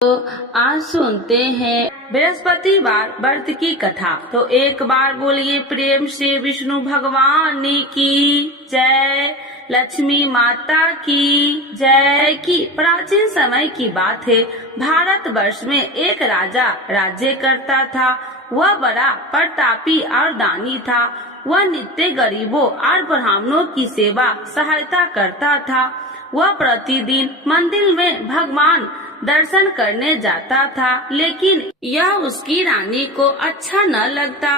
तो आज सुनते हैं बृहस्पतिवार व्रत की कथा। तो एक बार बोलिए प्रेम से विष्णु भगवान की जय, लक्ष्मी माता की जय। की प्राचीन समय की बात है। भारतवर्ष में एक राजा राज्य करता था। वह बड़ा प्रतापी और दानी था। वह नित्य गरीबों और ब्राह्मणों की सेवा सहायता करता था। वह प्रतिदिन मंदिर में भगवान दर्शन करने जाता था, लेकिन यह उसकी रानी को अच्छा न लगता।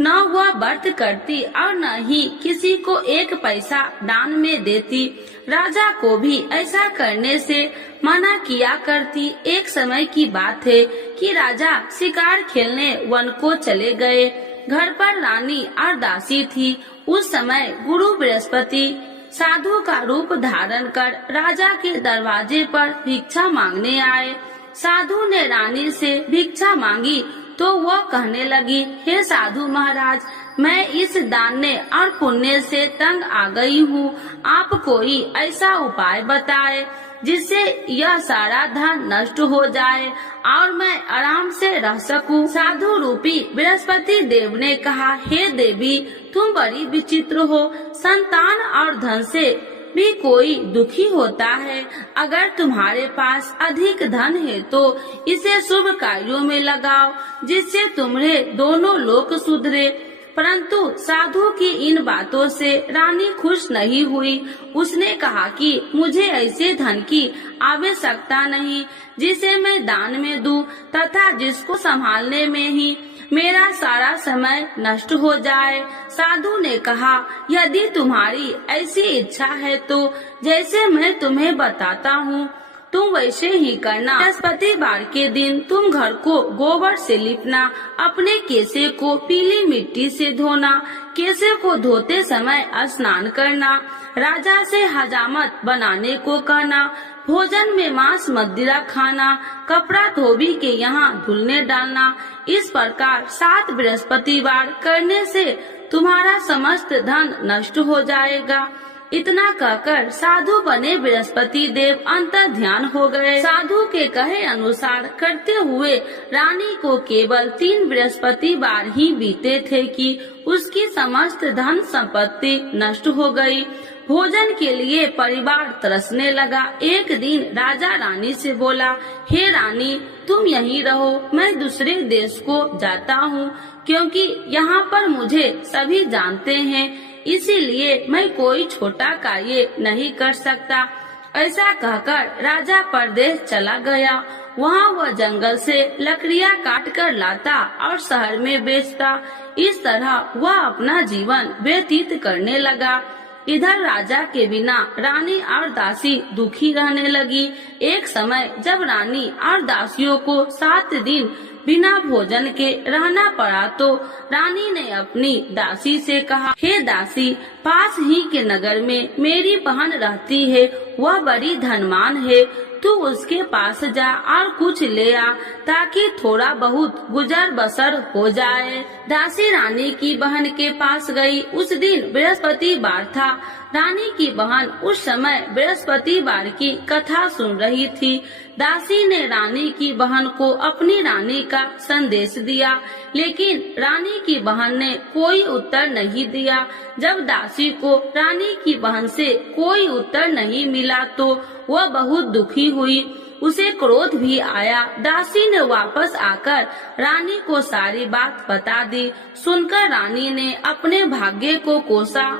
न वह व्रत करती और न ही किसी को एक पैसा दान में देती। राजा को भी ऐसा करने से मना किया करती। एक समय की बात है कि राजा शिकार खेलने वन को चले गए। घर पर रानी और दासी थी। उस समय गुरु बृहस्पति साधु का रूप धारण कर राजा के दरवाजे पर भिक्षा मांगने आए। साधु ने रानी से भिक्षा मांगी तो वह कहने लगी, हे साधु महाराज, मैं इस दान और पुण्य से तंग आ गई हूँ। आप कोई ऐसा उपाय बताए जिससे यह सारा धन नष्ट हो जाए और मैं आराम से रह सकूं। साधु रूपी बृहस्पति देव ने कहा, हे देवी, तुम बड़ी विचित्र हो। संतान और धन से भी कोई दुखी होता है। अगर तुम्हारे पास अधिक धन है तो इसे शुभ कार्यों में लगाओ, जिससे तुम्हारे दोनों लोक सुधरे। परंतु साधु की इन बातों से रानी खुश नहीं हुई। उसने कहा कि मुझे ऐसे धन की आवश्यकता नहीं जिसे मैं दान में दूं तथा जिसको संभालने में ही मेरा सारा समय नष्ट हो जाए। साधु ने कहा, यदि तुम्हारी ऐसी इच्छा है तो जैसे मैं तुम्हें बताता हूँ तुम वैसे ही करना। बृहस्पतिवार के दिन तुम घर को गोबर से लिपना, अपने केसे को पीली मिट्टी से धोना, केसे को धोते समय स्नान करना, राजा से हजामत बनाने को कहना, भोजन में मांस मदिरा खाना, कपड़ा धोबी के यहाँ धुलने डालना। इस प्रकार 7 बृहस्पतिवार करने से तुम्हारा समस्त धन नष्ट हो जाएगा। इतना कहकर साधु बने बृहस्पति देव अंतर ध्यान हो गए। साधु के कहे अनुसार करते हुए रानी को केवल 3 बृहस्पतिवार ही बीते थे कि उसकी समस्त धन संपत्ति नष्ट हो गई। भोजन के लिए परिवार तरसने लगा। एक दिन राजा रानी से बोला, हे रानी, तुम यहीं रहो, मैं दूसरे देश को जाता हूँ, क्योंकि यहाँ पर मुझे सभी जानते हैं, इसीलिए मैं कोई छोटा कार्य नहीं कर सकता। ऐसा कहकर राजा परदेश चला गया। वहाँ वह जंगल से लकड़ियाँ काट कर लाता और शहर में बेचता। इस तरह वह अपना जीवन व्यतीत करने लगा। इधर राजा के बिना रानी और दासी दुखी रहने लगी। एक समय जब रानी और दासियों को 7 दिन बिना भोजन के रहना पड़ा तो रानी ने अपनी दासी से कहा, हे दासी, पास ही के नगर में मेरी बहन रहती है, वह बड़ी धनवान है, तू उसके पास जा और कुछ ले आ ताकि थोड़ा बहुत गुजर बसर हो जाए। दासी रानी की बहन के पास गई। उस दिन बृहस्पतिवार था। रानी की बहन उस समय बृहस्पतिवार की कथा सुन रही थी। दासी ने रानी की बहन को अपनी रानी का संदेश दिया, लेकिन रानी की बहन ने कोई उत्तर नहीं दिया। जब दासी को रानी की बहन से कोई उत्तर नहीं मिला तो वह बहुत दुखी हुई। उसे क्रोध भी आया। दासी ने वापस आकर रानी को सारी बात बता दी। सुनकर रानी ने अपने भाग्य को कोसा।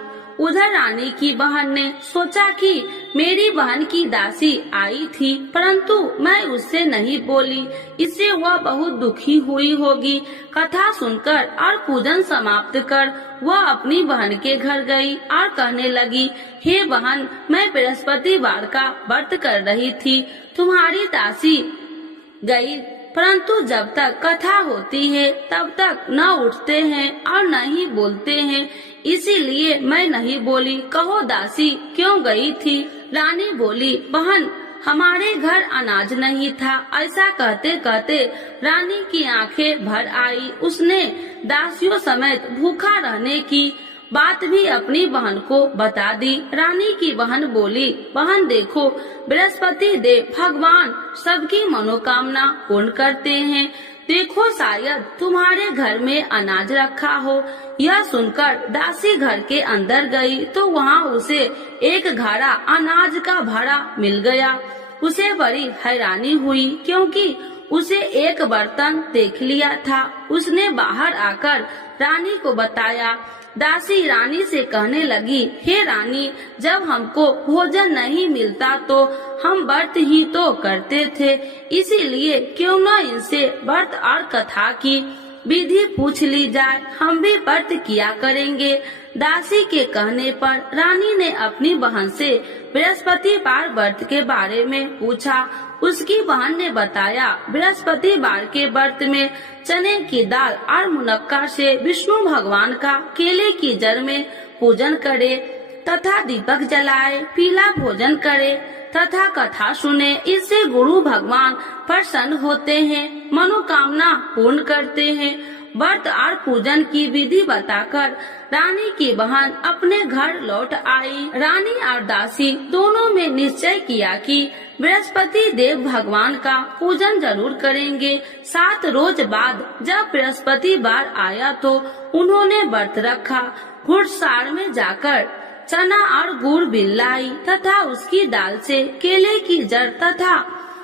उधर रानी की बहन ने सोचा कि मेरी बहन की दासी आई थी, परंतु मैं उससे नहीं बोली, इससे वह बहुत दुखी हुई होगी। कथा सुनकर और पूजन समाप्त कर वह अपनी बहन के घर गई और कहने लगी, हे बहन, मैं बृहस्पतिवार का व्रत कर रही थी, तुम्हारी दासी गई, परंतु जब तक कथा होती है तब तक न उठते हैं और न ही बोलते हैं, इसीलिए मैं नहीं बोली। कहो दासी क्यों गई थी? रानी बोली, बहन, हमारे घर अनाज नहीं था। ऐसा कहते कहते रानी की आंखें भर आई। उसने दासियों समेत भूखा रहने की बात भी अपनी बहन को बता दी। रानी की बहन बोली, बहन देखो, बृहस्पति देव भगवान सबकी मनोकामना पूर्ण करते हैं। देखो शायद तुम्हारे घर में अनाज रखा हो। यह सुनकर दासी घर के अंदर गई तो वहाँ उसे एक घड़ा अनाज का भरा मिल गया। उसे बड़ी हैरानी हुई क्योंकि उसे एक बर्तन देख लिया था। उसने बाहर आकर रानी को बताया। दासी रानी से कहने लगी, हे रानी, जब हमको भोजन नहीं मिलता तो हम व्रत ही तो करते थे, इसीलिए क्यों न इनसे व्रत और कथा की विधि पूछ ली जाए, हम भी व्रत किया करेंगे। दासी के कहने पर रानी ने अपनी बहन से बृहस्पतिवार व्रत के बारे में पूछा। उसकी बहन ने बताया, बृहस्पतिवार के व्रत में चने की दाल और मुनक्का से विष्णु भगवान का केले की जड़ में पूजन करे तथा दीपक जलाए, पीला भोजन करे तथा कथा सुने। इससे गुरु भगवान प्रसन्न होते हैं, मनोकामना पूर्ण करते हैं। व्रत और पूजन की विधि बताकर रानी की बहन अपने घर लौट आई। रानी और दासी दोनों में निश्चय किया कि बृहस्पति देव भगवान का पूजन जरूर करेंगे। 7 रोज बाद जब बृहस्पतिवार आया तो उन्होंने व्रत रखा। घुड़सार में जाकर चना और गुड़ बिन लाई तथा उसकी दाल से केले की जड़ तथा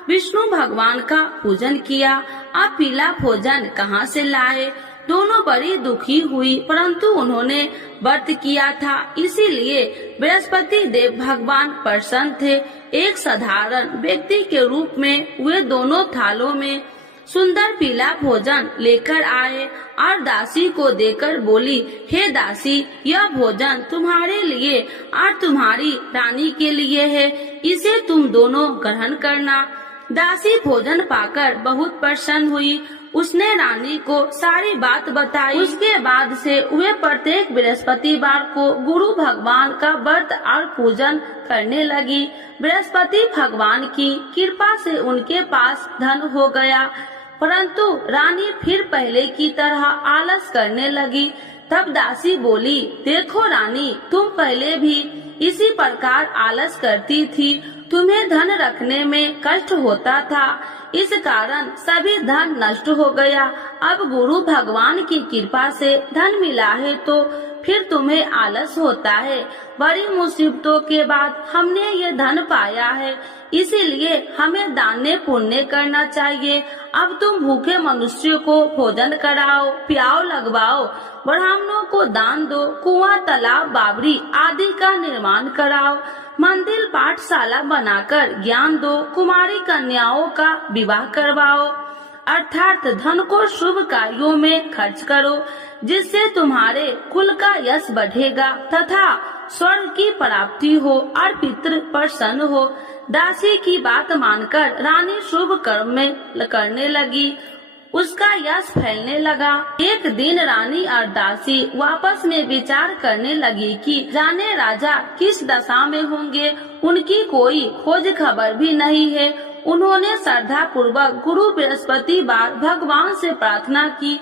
विष्णु भगवान का पूजन किया। अब पीला भोजन कहाँ से लाए? दोनों बड़ी दुखी हुई, परंतु उन्होंने व्रत किया था, इसीलिए बृहस्पति देव भगवान प्रसन्न थे। एक साधारण व्यक्ति के रूप में वे दोनों थालों में सुंदर पीला भोजन लेकर आए और दासी को देकर बोली, हे दासी, यह भोजन तुम्हारे लिए और तुम्हारी रानी के लिए है, इसे तुम दोनों ग्रहण करना। दासी भोजन पाकर बहुत प्रसन्न हुई। उसने रानी को सारी बात बताई। उसके बाद से वे प्रत्येक बृहस्पतिवार को गुरु भगवान का व्रत और पूजन करने लगी। बृहस्पति भगवान की कृपा से उनके पास धन हो गया, परंतु रानी फिर पहले की तरह आलस करने लगी। तब दासी बोली, देखो रानी, तुम पहले भी इसी प्रकार आलस करती थी, तुम्हें धन रखने में कष्ट होता था, इस कारण सभी धन नष्ट हो गया। अब गुरु भगवान की कृपा से धन मिला है तो फिर तुम्हें आलस होता है। बड़ी मुसीबतों के बाद हमने ये धन पाया है, इसीलिए हमें दान पुण्य करना चाहिए। अब तुम भूखे मनुष्य को भोजन कराओ, प्याव लगवाओ, ब्राह्मणों को दान दो, कुआं, तालाब, बावड़ी आदि का निर्माण कराओ, मंदिर, पाठशाला बनाकर ज्ञान दो, कुमारी कन्याओं का विवाह करवाओ, अर्थात धन को शुभ कार्यों में खर्च करो, जिससे तुम्हारे कुल का यश बढ़ेगा तथा स्वर्ग की प्राप्ति हो और पितृ प्रसन्न हो। दासी की बात मानकर रानी शुभ कर्म में करने लगी, उसका यश फैलने लगा। एक दिन रानी और दासी आपस में विचार करने लगी कि जाने राजा किस दशा में होंगे, उनकी कोई खोज खबर भी नहीं है। उन्होंने श्रद्धा पूर्वक गुरु बृहस्पतिवार भगवान से प्रार्थना की,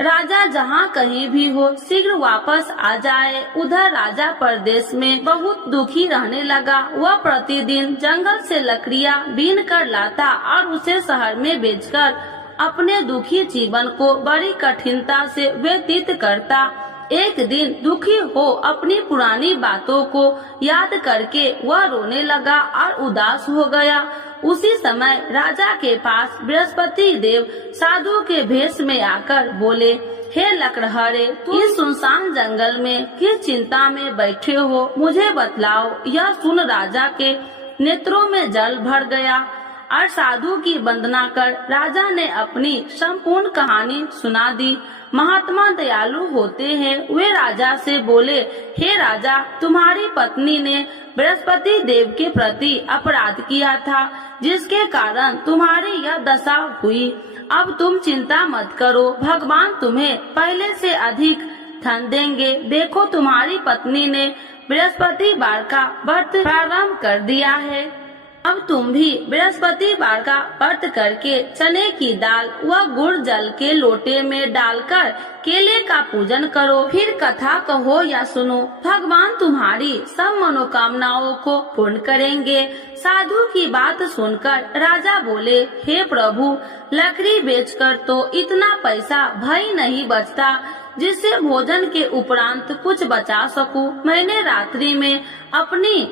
राजा जहाँ कहीं भी हो शीघ्र वापस आ जाए। उधर राजा परदेश में बहुत दुखी रहने लगा। वह प्रतिदिन जंगल से लकड़ियाँ बीन कर लाता और उसे शहर में बेचकर अपने दुखी जीवन को बड़ी कठिनता से व्यतीत करता। एक दिन दुखी हो अपनी पुरानी बातों को याद करके वह रोने लगा और उदास हो गया। उसी समय राजा के पास बृहस्पति देव साधु के भेष में आकर बोले, हे लकड़हारे, तुम इस सुनसान जंगल में किस चिंता में बैठे हो, मुझे बतलाओ। यह सुन राजा के नेत्रों में जल भर गया और साधु की वंदना कर राजा ने अपनी संपूर्ण कहानी सुना दी। महात्मा दयालु होते हैं। वे राजा से बोले, हे राजा, तुम्हारी पत्नी ने बृहस्पति देव के प्रति अपराध किया था, जिसके कारण तुम्हारी यह दशा हुई। अब तुम चिंता मत करो, भगवान तुम्हें पहले से अधिक धन देंगे। देखो, तुम्हारी पत्नी ने बृहस्पतिवार का व्रत प्रारंभ कर दिया है। अब तुम भी बृहस्पतिवार का व्रत करके चने की दाल व गुड़ जल के लोटे में डालकर केले का पूजन करो। फिर कथा कहो या सुनो, भगवान तुम्हारी सब मनोकामनाओं को पूर्ण करेंगे। साधु की बात सुनकर राजा बोले, हे प्रभु, लकड़ी बेचकर तो इतना पैसा भई नहीं बचता जिससे भोजन के उपरांत कुछ बचा सकूं। मैंने रात्रि में अपनी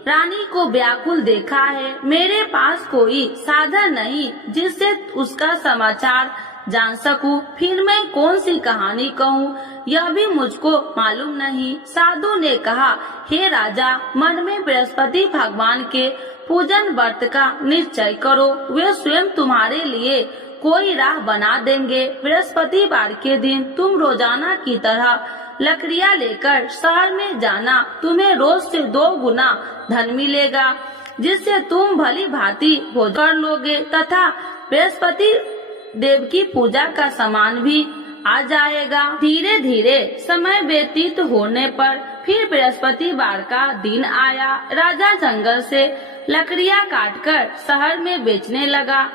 रानी को व्याकुल देखा है। मेरे पास कोई साधन नहीं जिससे उसका समाचार जान सकूं। फिर मैं कौन सी कहानी कहूँ, यह भी मुझको मालूम नहीं। साधु ने कहा, हे राजा, मन में बृहस्पति भगवान के पूजन व्रत का निश्चय करो, वे स्वयं तुम्हारे लिए कोई राह बना देंगे। बृहस्पतिवार के दिन तुम रोजाना की तरह लकड़ियाँ लेकर शहर में जाना। तुम्हें रोज से 2 गुना धन मिलेगा, जिससे तुम भली भांति भोजन कर लोगे तथा बृहस्पति देव की पूजा का सामान भी आ जाएगा। धीरे धीरे समय व्यतीत होने पर फिर बृहस्पतिवार का दिन आया। राजा जंगल से लकड़ियाँ काटकर शहर में बेचने लगा।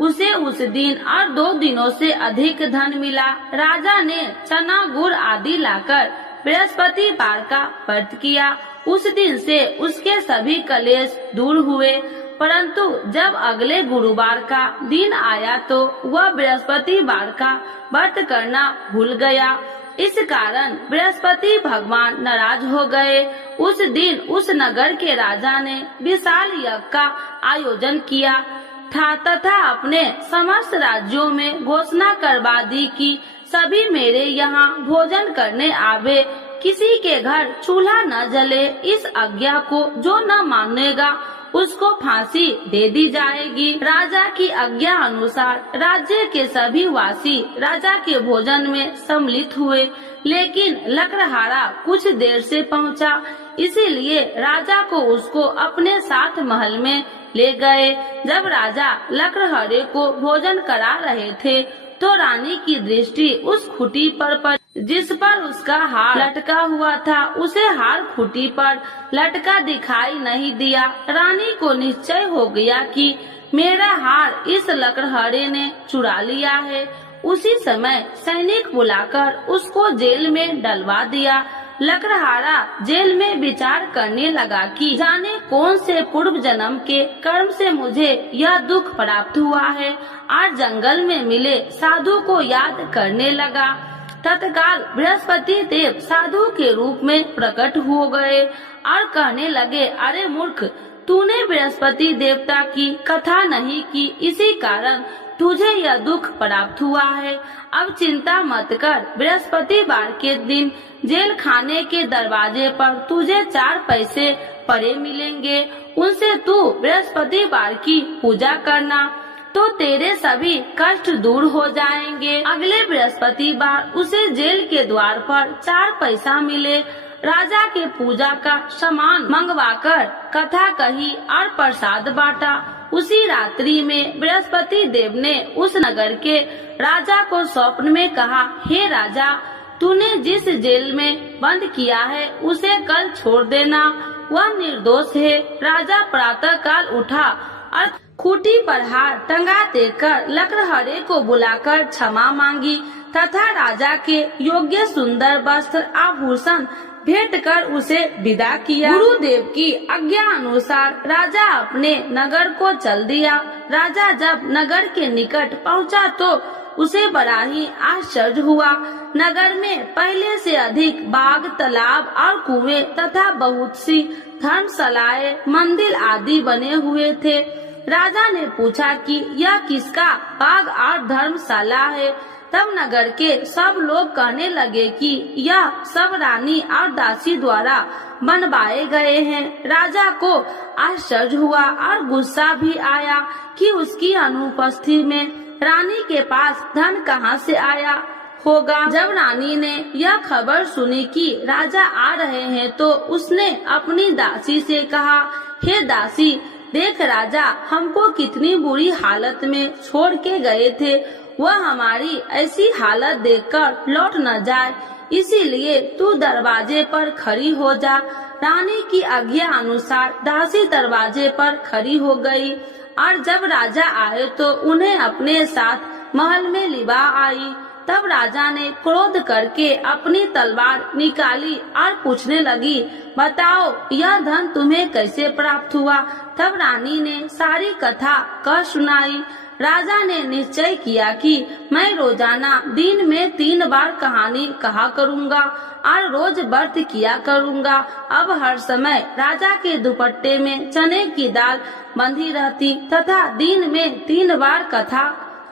उसे उस दिन और 2 दिनों से अधिक धन मिला। राजा ने चना गुड़ आदि लाकर बृहस्पतिवार का व्रत किया। उस दिन से उसके सभी कलेश दूर हुए। परंतु जब अगले गुरुवार का दिन आया तो वह बृहस्पतिवार का व्रत करना भूल गया। इस कारण बृहस्पति भगवान नाराज हो गए। उस दिन उस नगर के राजा ने विशाल यज्ञ का आयोजन किया था तथा अपने समस्त राज्यों में घोषणा करवा दी कि सभी मेरे यहाँ भोजन करने आवे, किसी के घर चूल्हा न जले। इस आज्ञा को जो न मानेगा उसको फांसी दे दी जाएगी। राजा की आज्ञा अनुसार राज्य के सभी वासी राजा के भोजन में सम्मिलित हुए, लेकिन लकड़हारा कुछ देर से पहुंचा, इसीलिए राजा को उसको अपने साथ महल में ले गए। जब राजा लकड़हारे को भोजन करा रहे थे तो रानी की दृष्टि उस खूंटी पर पड़ी जिस पर उसका हार लटका हुआ था। उसे हार खूंटी पर लटका दिखाई नहीं दिया। रानी को निश्चय हो गया कि मेरा हार इस लकड़हारे ने चुरा लिया है। उसी समय सैनिक बुलाकर उसको जेल में डलवा दिया। लकड़हारा जेल में विचार करने लगा कि जाने कौन से पूर्व जन्म के कर्म से मुझे यह दुख प्राप्त हुआ है। आज जंगल में मिले साधु को याद करने लगा। तत्काल बृहस्पति देव साधु के रूप में प्रकट हो गए और कहने लगे, अरे मूर्ख, तूने बृहस्पति देवता की कथा नहीं की, इसी कारण तुझे यह दुख प्राप्त हुआ है। अब चिंता मत कर, बृहस्पतिवार के दिन जेल खाने के दरवाजे पर तुझे 4 पैसे पड़े मिलेंगे। उनसे तू बृहस्पतिवार की पूजा करना तो तेरे सभी कष्ट दूर हो जाएंगे। अगले बृहस्पतिवार उसे जेल के द्वार पर 4 पैसा मिले। राजा के पूजा का सामान मंगवाकर कथा कही और प्रसाद बांटा। उसी रात्रि में बृहस्पति देव ने उस नगर के राजा को स्वप्न में कहा, हे राजा, तूने जिस जेल में बंद किया है उसे कल छोड़ देना, वह निर्दोष है। राजा प्रातः काल उठा और खूंटी पर हार टंगा देकर लकड़हारे को बुलाकर क्षमा मांगी तथा राजा के योग्य सुंदर वस्त्र आभूषण भेंट कर उसे विदा किया। गुरुदेव की आज्ञा अनुसार राजा अपने नगर को चल दिया। राजा जब नगर के निकट पहुंचा तो उसे बड़ा ही आश्चर्य हुआ। नगर में पहले से अधिक बाग, तालाब और कुएं तथा बहुत सी धर्मशालाएं, मंदिर आदि बने हुए थे। राजा ने पूछा कि यह किसका बाग और धर्मशाला है। तब नगर के सब लोग कहने लगे कि यह सब रानी और दासी द्वारा बनवाए गए हैं। राजा को आश्चर्य हुआ और गुस्सा भी आया कि उसकी अनुपस्थिति में रानी के पास धन कहां से आया होगा। जब रानी ने यह खबर सुनी कि राजा आ रहे हैं तो उसने अपनी दासी से कहा, हे दासी, देख राजा हमको कितनी बुरी हालत में छोड़ के गए थे, वह हमारी ऐसी हालत देखकर लौट न जाए, इसीलिए तू दरवाजे पर खड़ी हो जा। रानी की आज्ञा अनुसार दासी दरवाजे पर खड़ी हो गई और जब राजा आए तो उन्हें अपने साथ महल में लिवा आई। तब राजा ने क्रोध करके अपनी तलवार निकाली और पूछने लगी, बताओ यह धन तुम्हें कैसे प्राप्त हुआ। तब रानी ने सारी कथा कह सुनाई। राजा ने निश्चय किया कि मैं रोजाना दिन में 3 बार कहानी कहा करूँगा और रोज व्रत किया करूँगा। अब हर समय राजा के दुपट्टे में चने की दाल बंधी रहती तथा दिन में 3 बार कथा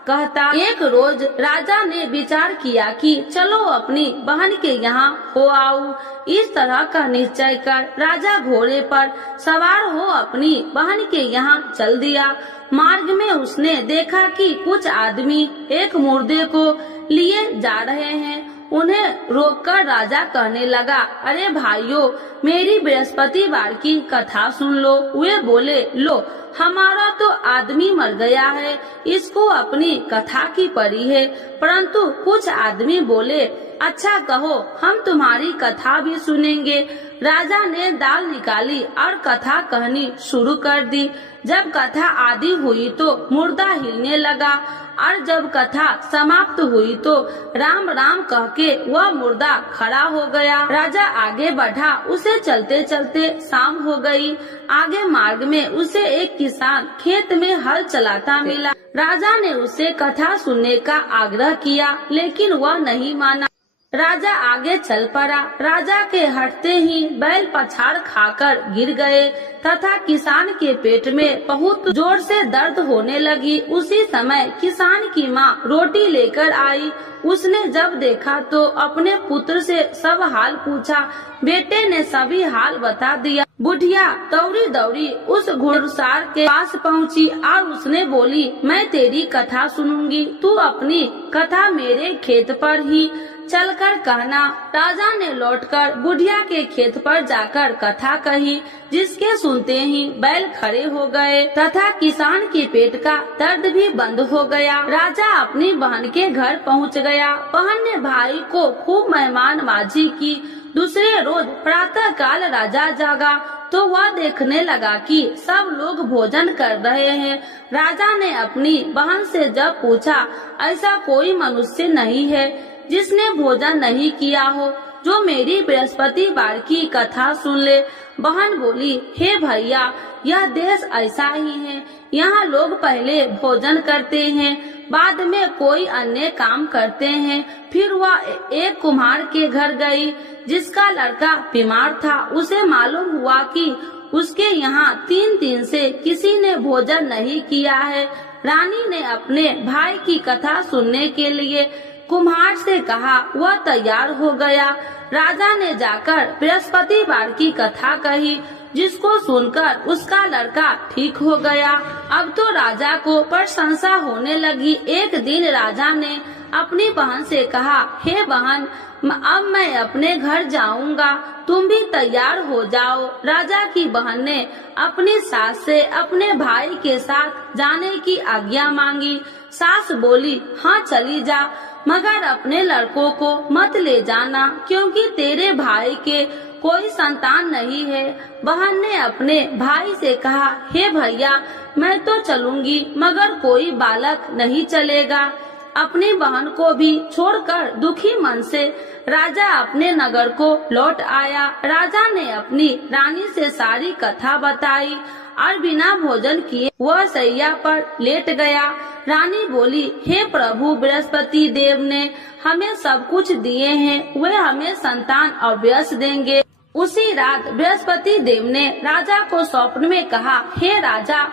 कहता। एक रोज राजा ने विचार किया कि चलो अपनी बहन के यहाँ हो आऊं। इस तरह का निश्चय कर राजा घोड़े पर सवार हो अपनी बहन के यहाँ चल दिया। मार्ग में उसने देखा कि कुछ आदमी एक मुर्दे को लिए जा रहे हैं। उन्हें रोककर राजा कहने लगा, अरे भाइयों, मेरी बृहस्पतिवार की कथा सुन लो। वे बोले, लो हमारा तो आदमी मर गया है, इसको अपनी कथा की पड़ी है। परंतु कुछ आदमी बोले, अच्छा कहो, हम तुम्हारी कथा भी सुनेंगे। राजा ने दाल निकाली और कथा कहनी शुरू कर दी। जब कथा आदि हुई तो मुर्दा हिलने लगा और जब कथा समाप्त हुई तो राम राम कह के वह मुर्दा खड़ा हो गया। राजा आगे बढ़ा, उसे चलते चलते शाम हो गई। आगे मार्ग में उसे एक किसान खेत में हल चलाता मिला। राजा ने उसे कथा सुनने का आग्रह किया, लेकिन वह नहीं माना। राजा आगे चल पड़ा। राजा के हटते ही बैल पछाड़ खाकर गिर गए तथा किसान के पेट में बहुत जोर से दर्द होने लगी। उसी समय किसान की माँ रोटी लेकर आई। उसने जब देखा तो अपने पुत्र से सब हाल पूछा। बेटे ने सभी हाल बता दिया। बुढ़िया दौड़ी दौड़ी उस घुड़सार के पास पहुँची और उसने बोली, मैं तेरी कथा सुनूंगी, तू अपनी कथा मेरे खेत पर ही चलकर कहना। राजा ने लौटकर बुढ़िया के खेत पर जाकर कथा कही, जिसके सुनते ही बैल खड़े हो गए तथा किसान के पेट का दर्द भी बंद हो गया। राजा अपनी बहन के घर पहुंच गया। बहन ने भाई को खूब मेहमानबाजी की। दूसरे रोज प्रातः काल राजा जागा तो वह देखने लगा कि सब लोग भोजन कर रहे हैं। राजा ने अपनी बहन से जब पूछा, ऐसा कोई मनुष्य नहीं है जिसने भोजन नहीं किया हो, जो मेरी बृहस्पतिवार की कथा सुन ले। बहन बोली, हे भैया, यह देश ऐसा ही है। यहाँ लोग पहले भोजन करते हैं, बाद में कोई अन्य काम करते हैं। फिर वह एक कुम्हार के घर गई, जिसका लड़का बीमार था। उसे मालूम हुआ कि उसके यहाँ 3 दिन से किसी ने भोजन नहीं किया है। रानी ने अपने भाई की कथा सुनने के लिए कुम्हार से कहा। वह तैयार हो गया। राजा ने जाकर बृहस्पतिवार की कथा कही, जिसको सुनकर उसका लड़का ठीक हो गया। अब तो राजा को प्रशंसा होने लगी। एक दिन राजा ने अपनी बहन से कहा, हे बहन, अब मैं अपने घर जाऊंगा, तुम भी तैयार हो जाओ। राजा की बहन ने अपनी सास से अपने भाई के साथ जाने की आज्ञा मांगी। सास बोली, हाँ चली जा, मगर अपने लड़कों को मत ले जाना, क्योंकि तेरे भाई के कोई संतान नहीं है। बहन ने अपने भाई से कहा, हे भैया, मैं तो चलूंगी, मगर कोई बालक नहीं चलेगा। अपनी बहन को भी छोड़कर दुखी मन से राजा अपने नगर को लौट आया। राजा ने अपनी रानी से सारी कथा बताई और बिना भोजन किए वह सैया पर लेट गया। रानी बोली, हे प्रभु, बृहस्पति देव ने हमें सब कुछ दिए हैं, वे हमें संतान अवश्य देंगे। उसी रात बृहस्पति देव ने राजा को स्वप्न में कहा, हे राजा,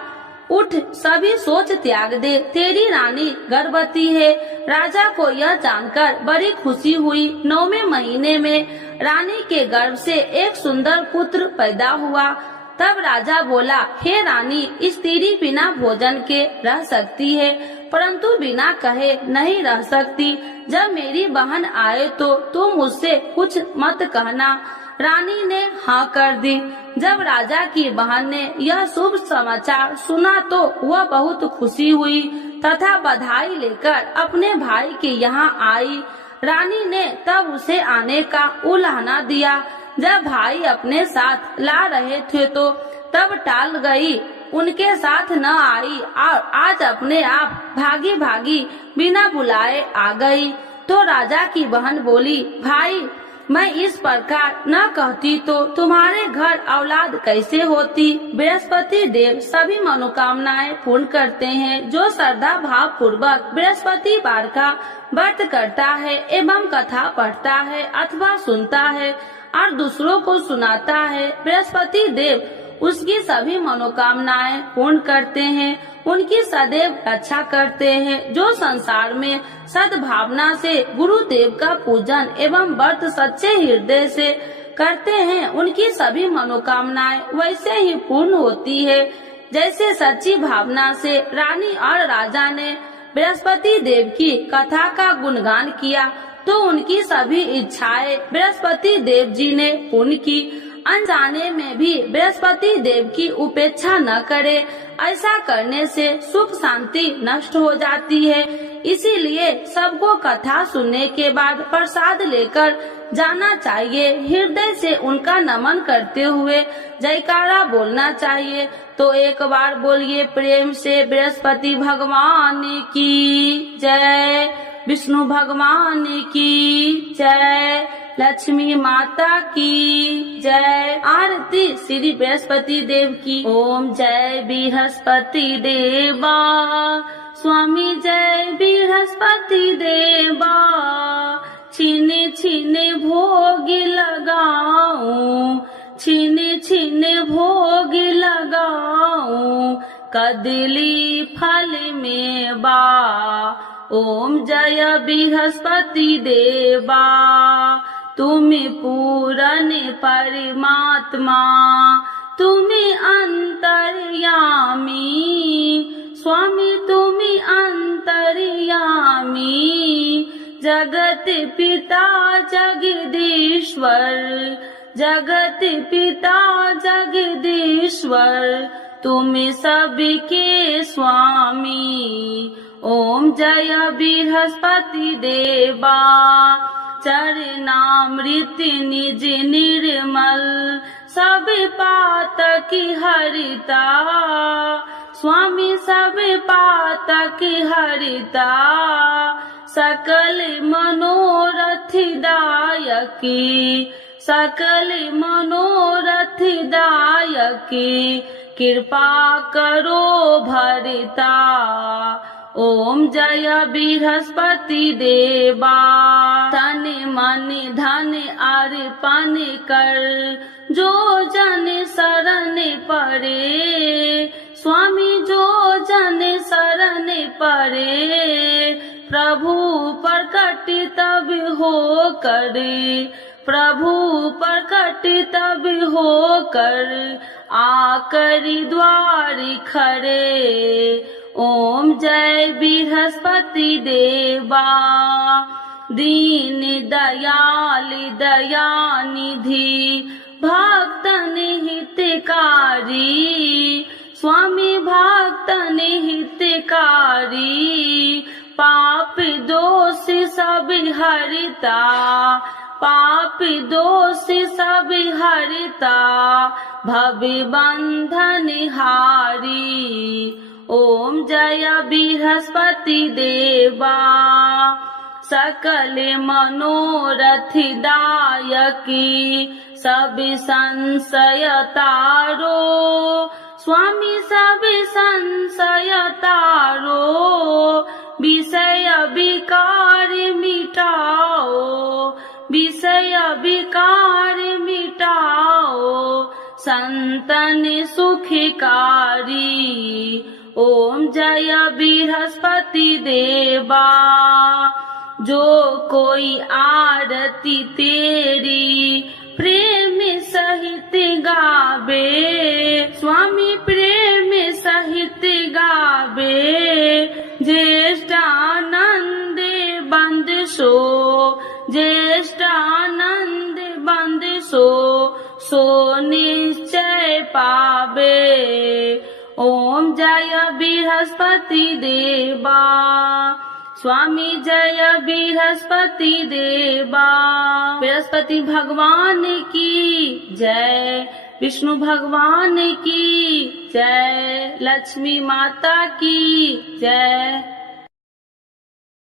उठ, सभी सोच त्याग दे, तेरी रानी गर्भवती है। राजा को यह जानकर बड़ी खुशी हुई। 9वें महीने में रानी के गर्भ से एक सुंदर पुत्र पैदा हुआ। तब राजा बोला, हे रानी, स्त्री बिना भोजन के रह सकती है, परंतु बिना कहे नहीं रह सकती। जब मेरी बहन आए तो तुम मुझसे कुछ मत कहना। रानी ने हाँ कर दी। जब राजा की बहन ने यह शुभ समाचार सुना तो वह बहुत खुशी हुई तथा बधाई लेकर अपने भाई के यहाँ आई। रानी ने तब उसे आने का उलाहना दिया। जब भाई अपने साथ ला रहे थे तो तब टाल गई, उनके साथ न आई और आज अपने आप भागी भागी बिना बुलाए आ गई। तो राजा की बहन बोली, भाई मैं इस प्रकार न कहती तो तुम्हारे घर औलाद कैसे होती। बृहस्पति देव सभी मनोकामनाएं पूर्ण करते हैं। जो श्रद्धा भाव पूर्वक बृहस्पतिवार का व्रत करता है एवं कथा पढ़ता है अथवा सुनता है और दूसरों को सुनाता है, बृहस्पति देव उसकी सभी मनोकामनाएं पूर्ण करते हैं, उनकी सदैव रक्षा करते हैं। जो संसार में सद्भावना से गुरुदेव का पूजन एवं व्रत सच्चे हृदय से करते हैं, उनकी सभी मनोकामनाएं वैसे ही पूर्ण होती है जैसे सच्ची भावना से रानी और राजा ने बृहस्पति देव की कथा का गुणगान किया तो उनकी सभी इच्छाएं बृहस्पति देव जी ने पूर्ण की। अनजाने में भी बृहस्पति देव की उपेक्षा न करे, ऐसा करने से सुख शांति नष्ट हो जाती है। इसीलिए सबको कथा सुनने के बाद प्रसाद लेकर जाना चाहिए। हृदय से उनका नमन करते हुए जयकारा बोलना चाहिए। तो एक बार बोलिए प्रेम से बृहस्पति भगवान की जय, विष्णु भगवान की जय, लक्ष्मी माता की जय। आरती श्री बृहस्पति देव की। ओम जय बृहस्पति देवा, स्वामी जय बृहस्पति देवा। छीने छीने भोग लगाऊं, छीने छीने भोग लगाऊं, कदली फल में बा। ओम जय बृहस्पति देवा, तुम्हें पूरन परमात्मा, तुम्हें अंतर्यामी, स्वामी तुम्हें अंतर्यामी। जगत पिता जगदीश्वर, जगत पिता जगदीश्वर, तुम सबके स्वामी। ओम जय बृहस्पति देवा, चरणामृत निज निर्मल, सब पातक हरिता, स्वामी सब पातक हरिता। सकल मनोरथ दायकी, सकल मनोरथ दायकी, कृपा करो भरता। ओम जय बृहस्पति देवा, तन मन धन अर्पण कर, जो जन शरण पड़े, स्वामी जो जन शरण पड़े। प्रभु प्रकट तब हो करे, प्रभु प्रकट तब हो कर, आकर द्वार खड़े। ओम जय बृहस्पति देवा, दीन दयाल दयानिधि, भक्तन हितकारी, स्वामी भक्तन हितकारी। पाप दोष सब हरता, पाप दोष सब हरता, भव बंधन हारी। ओम जय बृहस्पति देवा, सकल मनोरथ दायकी, सब संशय तारो, स्वामी सब संशय तारो। विषय विकार मिटाओ, विषय विकार मिटाओ, संतन सुखकारी। ओम जय बृहस्पति देवा, जो कोई आरती तेरी प्रेम सहित गावे, स्वामी प्रेम सहित गावे। ज्येष्ठानंद बंद सो, ज्येष्ठानंद बंद सो, सो निश्चय पावे। ओम जय बृहस्पति देवा, स्वामी जय बृहस्पति देवा। बृहस्पति भगवान की जय, विष्णु भगवान की जय, लक्ष्मी माता की जय।